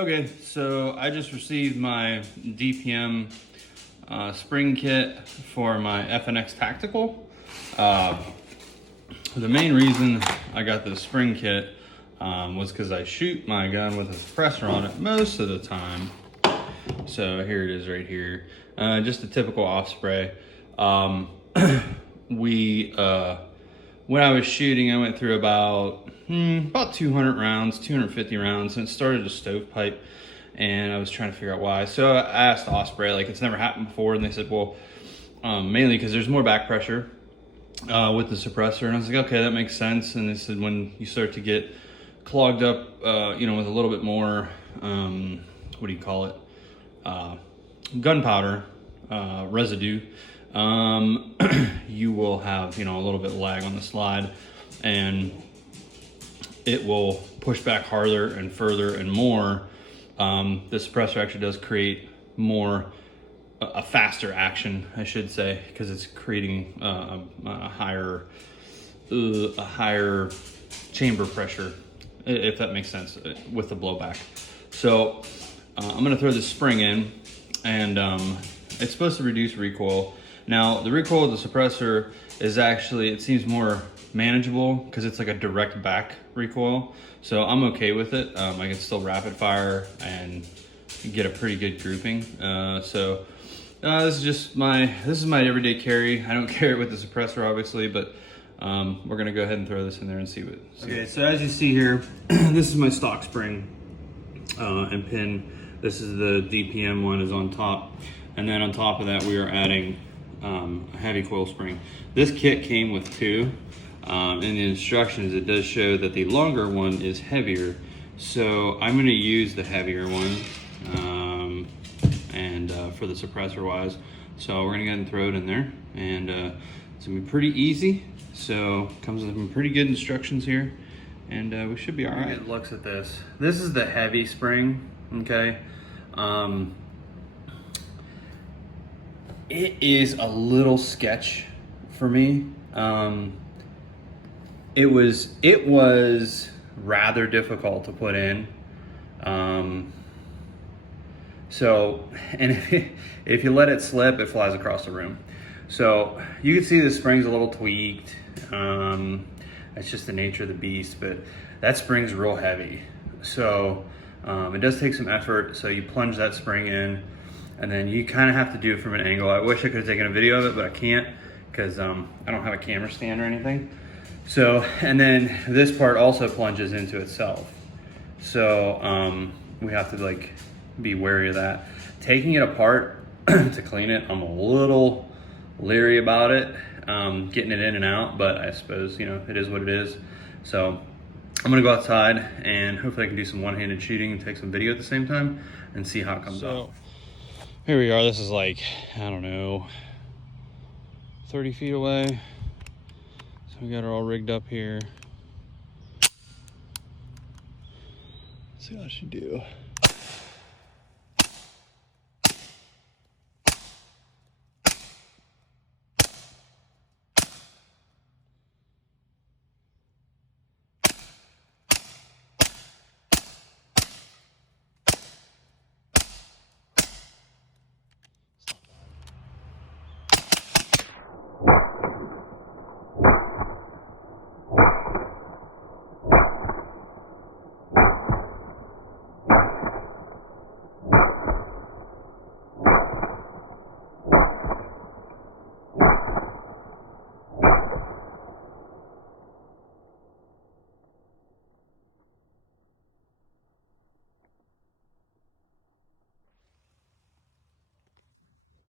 Okay, so I just received my DPM spring kit for my FNX Tactical. The main reason I got this spring kit was because I shoot my gun with a suppressor on it most of the time. So here it is right here. Just a typical off spray. When I was shooting, I went through about 200 rounds, 250 rounds, and it started a stovepipe, and I was trying to figure out why. So I asked Osprey, like, it's never happened before, and they said, well, mainly because there's more back pressure with the suppressor. And I was like, okay, that makes sense. And they said when you start to get clogged up, with a little bit more, what do you call it? Gunpowder residue, you will have, a little bit of lag on the slide, and it will push back harder and further and more. The suppressor actually does create a faster action, I should say, because it's creating a higher chamber pressure, if that makes sense, with the blowback. So I'm gonna throw this spring in, and it's supposed to reduce recoil. Now, the recoil of the suppressor is actually, it seems more manageable because it's like a direct back recoil. So I'm okay with it. I can still rapid fire and get a pretty good grouping. This is just my everyday carry. I don't carry it with the suppressor, obviously, but we're gonna go ahead and throw this in there and see what. Okay, so as you see here, this is my stock spring and pin. This is the DPM one is on top. And then on top of that, we are adding a heavy coil spring. This kit came with two. In the instructions, it does show that the longer one is heavier. So I'm gonna use the heavier one for the suppressor wise. So we're gonna go ahead and throw it in there, and it's gonna be pretty easy. So comes with some pretty good instructions here, and we should be all right. It looks at this. This is the heavy spring, okay? It is a little sketch for me. It was rather difficult to put in. And if you let it slip, it flies across the room. So you can see the spring's a little tweaked. It's just the nature of the beast, but that spring's real heavy. So it does take some effort. So you plunge that spring in, and then you kind of have to do it from an angle. I wish I could have taken a video of it, but I can't because I don't have a camera stand or anything. So, and then this part also plunges into itself. So we have to be wary of that. Taking it apart to clean it, I'm a little leery about it, getting it in and out, but I suppose, it is what it is. So I'm gonna go outside and hopefully I can do some one-handed shooting and take some video at the same time and see how it comes out. Here we are. This is I don't know, 30 feet away. So we got her all rigged up here. Let's see how she do.